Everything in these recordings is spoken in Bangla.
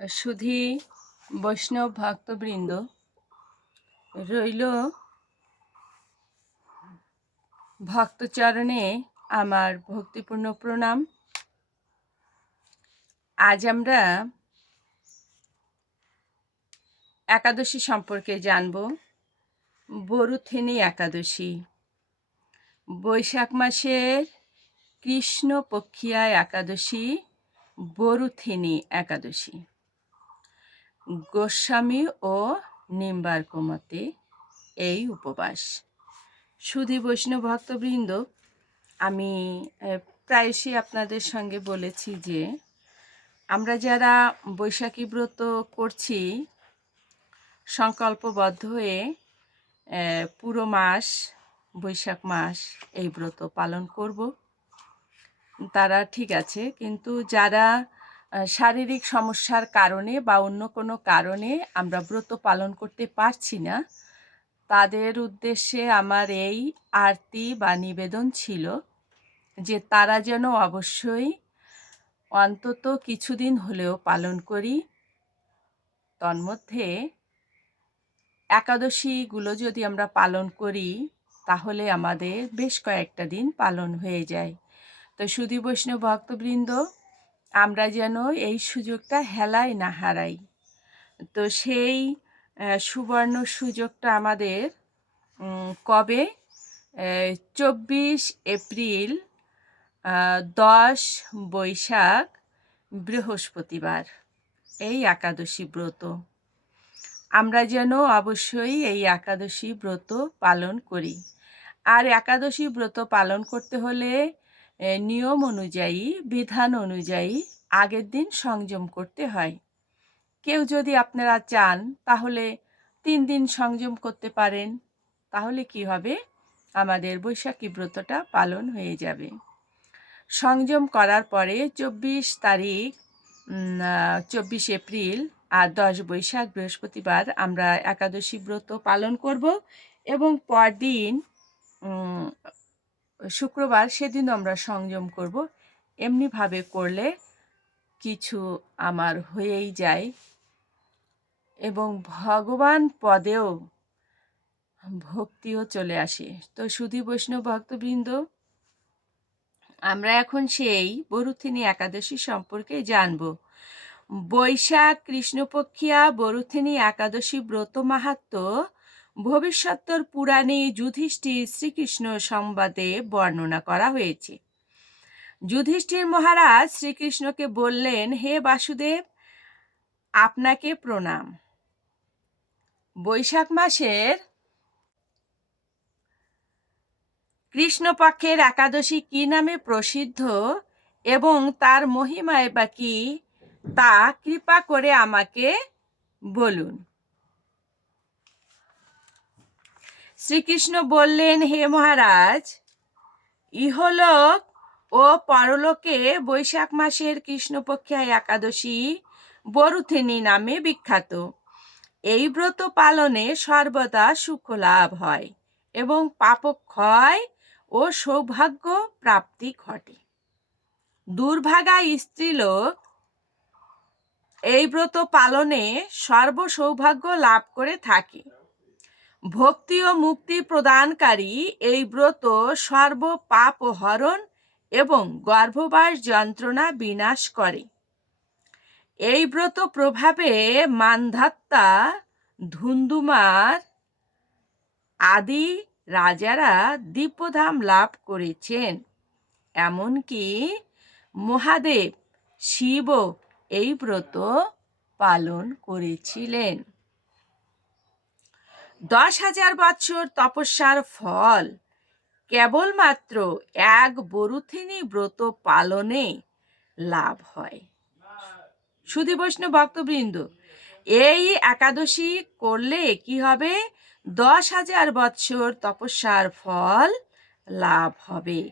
সুধী বৈষ্ণব ভক্তবৃন্দ রইল ভক্তচরণে আমার ভক্তিপূর্ণ প্রণাম। আজ আমরা একাদশী সম্পর্কে জানব। বরুথেনি একাদশী। বৈশাখ মাসের কৃষ্ণপক্ষিয়া একাদশী, বরুথিনী একাদশী। গোস্বামী ও নিম্বার্ক মতে এই উপবাস। সুধী বৈষ্ণব ভক্তবৃন্দ, আমি প্রায়শই আপনাদের সঙ্গে বলেছি যে, আমরা যারা বৈশাখী ব্রত করছি, সংকল্পবদ্ধ হয়ে পুরো মাস, বৈশাখ মাস এই ব্রত পালন করব। তারা ঠিক আছে, কিন্তু যারা শারীরিক সমস্যার কারণে বা অন্য কোনো কারণে আমরা ব্রত পালন করতে পারছি না। তাদের উদ্দেশ্যে আমার এই আরতি বা নিবেদন ছিল যে তারা যেন অবশ্যই অন্তত কিছুদিন হলেও পালন করি। তন্মধ্যে একাদশীগুলো যদি আমরা পালন করি, তাহলে আমাদের বেশ কয়েকটা দিন পালন হয়ে যায়। তো সুধী বৈষ্ণব ভক্তবৃন্দ আমরা যেন এই সুযোগটা হেলায় না হারাই। তো সেই সুবর্ণ সুযোগটা আমাদের কবে? চব্বিশ এপ্রিল দশ বৈশাখ, বৃহস্পতিবার। এই একাদশী ব্রত। আমরা যেন অবশ্যই এই একাদশী ব্রত পালন করি। আর একাদশী ব্রত পালন করতে হলে নিয়ম অনুযায়ী, বিধান অনুযায়ী আগের দিন সংযম করতে হয়। কেউ যদি আপনারা চান, তাহলে তিন দিন সংযম করতে পারেন, তাহলে কি হবে? আমাদের বৈশাখী ব্রতটা পালন হয়ে যাবে। সংযম করার পরে চব্বিশ তারিখ চব্বিশ এপ্রিল আর দশ বৈশাখ বৃহস্পতিবার আমরা একাদশী ব্রত পালন করব এবং পরদিন শুক্রবার সেদিন আমরা সংযম করব। এমনিভাবে করলে কিছু আমার হয়েই যায় এবং ভগবান পদেও ভক্তিও চলে আসে। তো সুধী বৈষ্ণব ভক্তবৃন্দ, আমরা এখন সেই বরুথিনী একাদশী সম্পর্কে জানব। বৈশাখ কৃষ্ণপক্ষিয়া বরুথিনী একাদশী ব্রত মাহাত্ম ভবিষ্যত্তর পুরাণে যুধিষ্ঠির শ্রীকৃষ্ণ সংবাদে বর্ণনা করা হয়েছে। যুধিষ্ঠির মহারাজ শ্রীকৃষ্ণকে বললেন, হে বাসুদেব, আপনাকে প্রণাম। বৈশাখ মাসের কৃষ্ণপক্ষের একাদশী কি নামে প্রসিদ্ধ এবং তার মহিমায় বা কি, তা কৃপা করে আমাকে বলুন। শ্রীকৃষ্ণ বললেন, হে মহারাজ, ইহলোক ও পরলোকে বৈশাখ মাসের কৃষ্ণপক্ষা একাদশী বরুথিনী নামে বিখ্যাত। এই ব্রত পালনে সর্বদা সুখ লাভ হয় এবং পাপক্ষয় ও সৌভাগ্য প্রাপ্তি ঘটে। দুর্ভাগা স্ত্রীলোক এই ব্রত পালনে সর্বসৌভাগ্য লাভ করে থাকে। ভক্তি ও মুক্তি প্রদানকারী এই ব্রত সর্ব পাপ হরণ এবং গর্ভবাস যন্ত্রণা বিনাশ করে। এই ব্রত প্রভাবে মান্ধাত্তা, ধুন্দুমার আদি রাজারা দিব্যধাম লাভ করেছেন। এমনকি মহাদেব শিব এই ব্রত পালন করেছিলেন। দশ হাজার বছর তপস্যার ফল। কেবলমাত্র এক বরুথিনী ব্রত পালনে লাভ হয়। সুধী বৈষ্ণব ভক্তবৃন্দ, এই একাদশী করলে কি হবে? দশ হাজার বৎসর তপস্যার ফল লাভ হবে।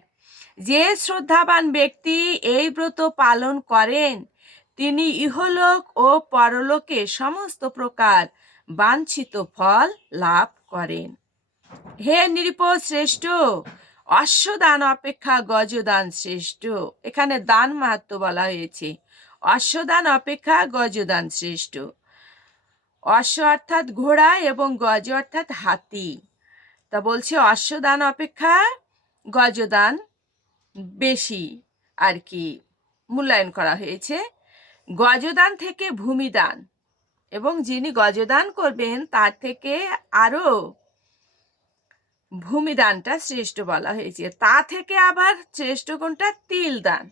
যে শ্রদ্ধাবান ব্যক্তি এই ব্রত পালন করেন, তিনি ইহলোক ও পরলোকে সমস্ত প্রকার বাঞ্ছিত ফল লাভ করেন। হে নৃপ শ্রেষ্ঠ, অশ্বদান অপেক্ষা গজদান শ্রেষ্ঠ। এখানে দান মাহাত্ম বলা হয়েছে। অশ্বদান অপেক্ষা গজদান শ্রেষ্ঠ। অশ্ব অর্থাৎ ঘোড়া এবং গজ অর্থাৎ হাতি। তা বলছে অশ্বদান অপেক্ষা গজদান বেশি আর কি। মূল্যায়ন করা হয়েছে। গজদান থেকে ভূমিদান। এবং যিনি গজদান করবেন, তার থেকে আরও ভূমিদানটা শ্রেষ্ঠ বলা হয়েছে। তা থেকে আবার শ্রেষ্ঠ কোনটা? তিল দান।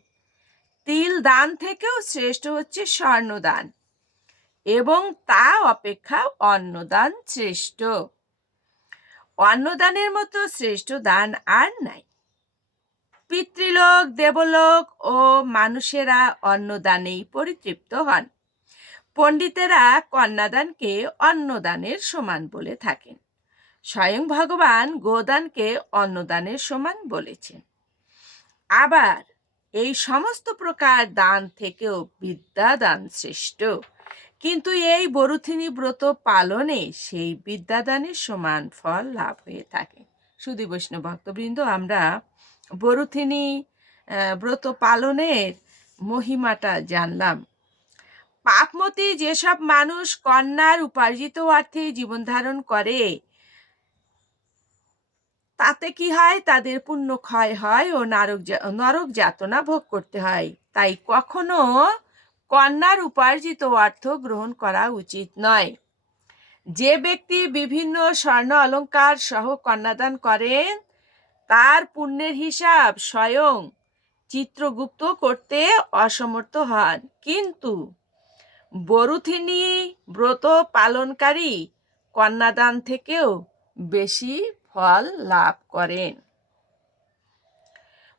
তিল দান থেকেও শ্রেষ্ঠ হচ্ছে স্বর্ণদান এবং তা অপেক্ষা অন্নদান শ্রেষ্ঠ। অন্নদানের মতো শ্রেষ্ঠ দান আর নাই। পিতৃলোক, দেবলোক ও মানুষেরা অন্নদানেই পরিতৃপ্ত হন। পণ্ডিতেরা কন্যাদানকে অন্নদানের সমান বলে থাকেন। স্বয়ং ভগবান গোদানকে অন্নদানের সমান বলেছেন। আবার এই সমস্ত প্রকার দান থেকেও বিদ্যাদান শ্রেষ্ঠ। কিন্তু এই বরুথিনী ব্রত পালনে সেই বিদ্যাদানের সমান ফল লাভ হয়ে থাকে। সুদী বৈষ্ণব ভক্তবৃন্দ, আমরা বরুথিনী ব্রত পালনের মহিমাটা জানলাম। পাপমতি যেসব মানুষ কন্যার উপার্জিত অর্থে জীবন ধারণ করে, তাতে কি হয়? তাদের পুণ্য ক্ষয় হয় ও নারক নরক যাতনা ভোগ করতে হয়। তাই কখনো কন্যার উপার্জিত অর্থ গ্রহণ করা উচিত নয়। যে ব্যক্তি বিভিন্ন স্বর্ণ অলঙ্কার সহ কন্যাদান করেন তার পুণ্যের হিসাব স্বয়ং চিত্রগুপ্ত করতে অসমর্থ হন। কিন্তু বরুথিনী ব্রত পালনকারী কন্যাদান থেকেও বেশি ফল লাভ করেন।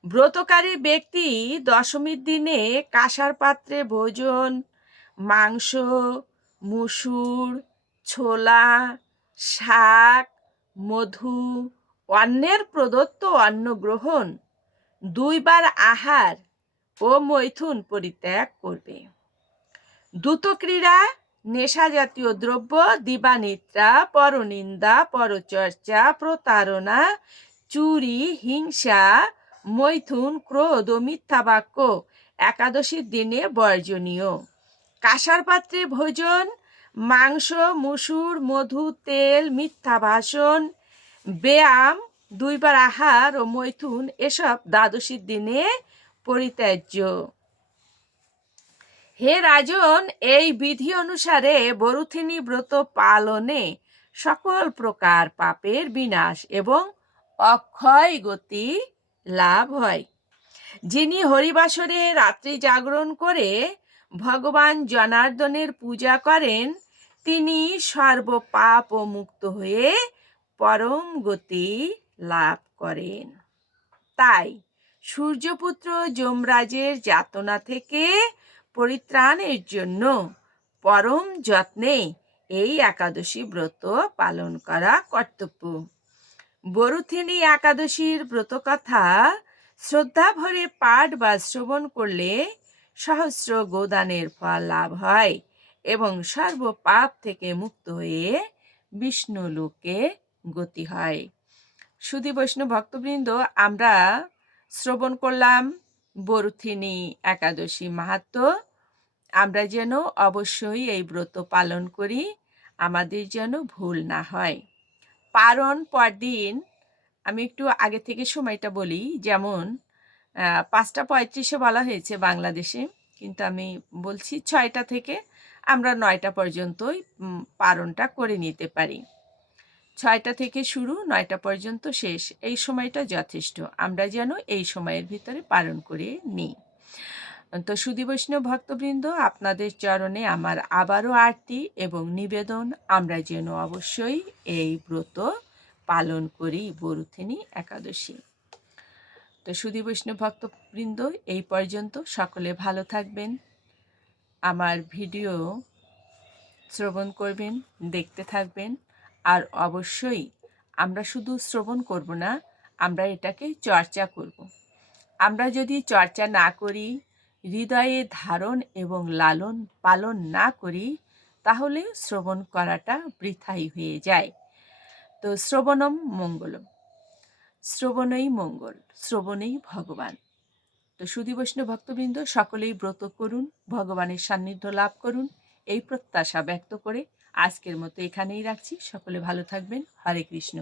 ব্রতকারী ব্যক্তি দশমীর দিনে কাঁসার পাত্রে ভোজন, মাংস, মুসুর, ছোলা, শাক, মধু অন্যের প্রদত্ত অন্ন গ্রহণ, দুইবার আহার ও মৈথুন পরিত্যাগ করবে। দ্রুতক্রীড়া নেশা জাতীয় দ্রব্য, দিবানিদ্রা, পরনিন্দা, পরচর্চা, প্রতারণা, চুরি, হিংসা, মৈথুন, ক্রোধ ও মিথ্যা বাক্য একাদশীর দিনে বর্জনীয়। কাঁসার পাত্রে ভোজন, মাংস, মুসুর, মধু, তেল, মিথ্যা ভাষণ, ব্যায়াম, দুইবার আহার ও মৈথুন এসব দ্বাদশীর দিনে পরিত্যাজ্য। হে রাজন, এই বিধি অনুসারে বরুথিনী ব্রত পালনে সকল প্রকার পাপের বিনাশ এবং অক্ষয় গতি লাভ হয়। যিনি হরিবাসরে রাত্রি জাগরণ করে ভগবান জনার্দনের পূজা করেন, তিনি সর্বপাপ ও মুক্ত হয়ে পরম গতি লাভ করেন। তাই সূর্যপুত্র যমরাজের যাতনা থেকে পরিত্রাণের জন্য পরম যত্নে এই একাদশী ব্রত পালন করা কর্তব্য। বরুথিনী একাদশীর ব্রত কথা শ্রদ্ধা ভরে পাঠ বা শ্রবণ করলে সহস্র গোদানের ফল লাভ হয় এবং সর্ব পাপ থেকে মুক্ত হয়ে বিষ্ণু লোকে গতি হয়। সুধী বৈষ্ণব ভক্তবৃন্দ, আমরা শ্রবণ করলাম বরুথিনী একাদশী মাহাত্ম আমরা যেন অবশ্যই এই ব্রত পালন করি, আমাদের যেন ভুল না হয়। পারণ পরদিন, আমি একটু আগে থেকে সময়টা বলি, যেমন পাঁচটা পঁয়ত্রিশে বলা হয়েছে বাংলাদেশে, কিন্তু আমি বলছি ছয়টা থেকে আমরা নয়টা পর্যন্তই পারণটা করে নিতে পারি। ছয়টা থেকে শুরু, নয়টা পর্যন্ত শেষ, এই সময়টা যথেষ্ট। আমরা যেন এই সময়ের ভিতরে পালন করে নিই। তো সুদী বৈষ্ণব ভক্তবৃন্দ, আপনাদের চরণে আমার আবারও আরতি এবং নিবেদন। আমরা যেন অবশ্যই এই ব্রত পালন করি বরুথিনী একাদশী। তো সুদী বৈষ্ণব ভক্তবৃন্দ, এই পর্যন্ত সকলে ভালো থাকবেন। আমার ভিডিও শ্রবণ করবেন, দেখতে থাকবেন। আর অবশ্যই আমরা শুধু শ্রবণ করব না, আমরা এটাকে চর্চা করব। আমরা যদি চর্চা না করি হৃদয়ে ধারণ এবং লালন পালন না করি, তাহলে শ্রবণ করাটা বৃথাই হয়ে যায়। তো শ্রবণম মঙ্গলম। শ্রবণই মঙ্গল, শ্রবণেই ভগবান। তো সুধী বৈষ্ণব ভক্তবৃন্দ, সকলেই ব্রত করুন, ভগবানের সান্নিধ্য লাভ করুন, এই প্রত্যাশা ব্যক্ত করে আজকের মতো এখানেই রাখছি। সকলে ভালো থাকবেন। হরে কৃষ্ণ।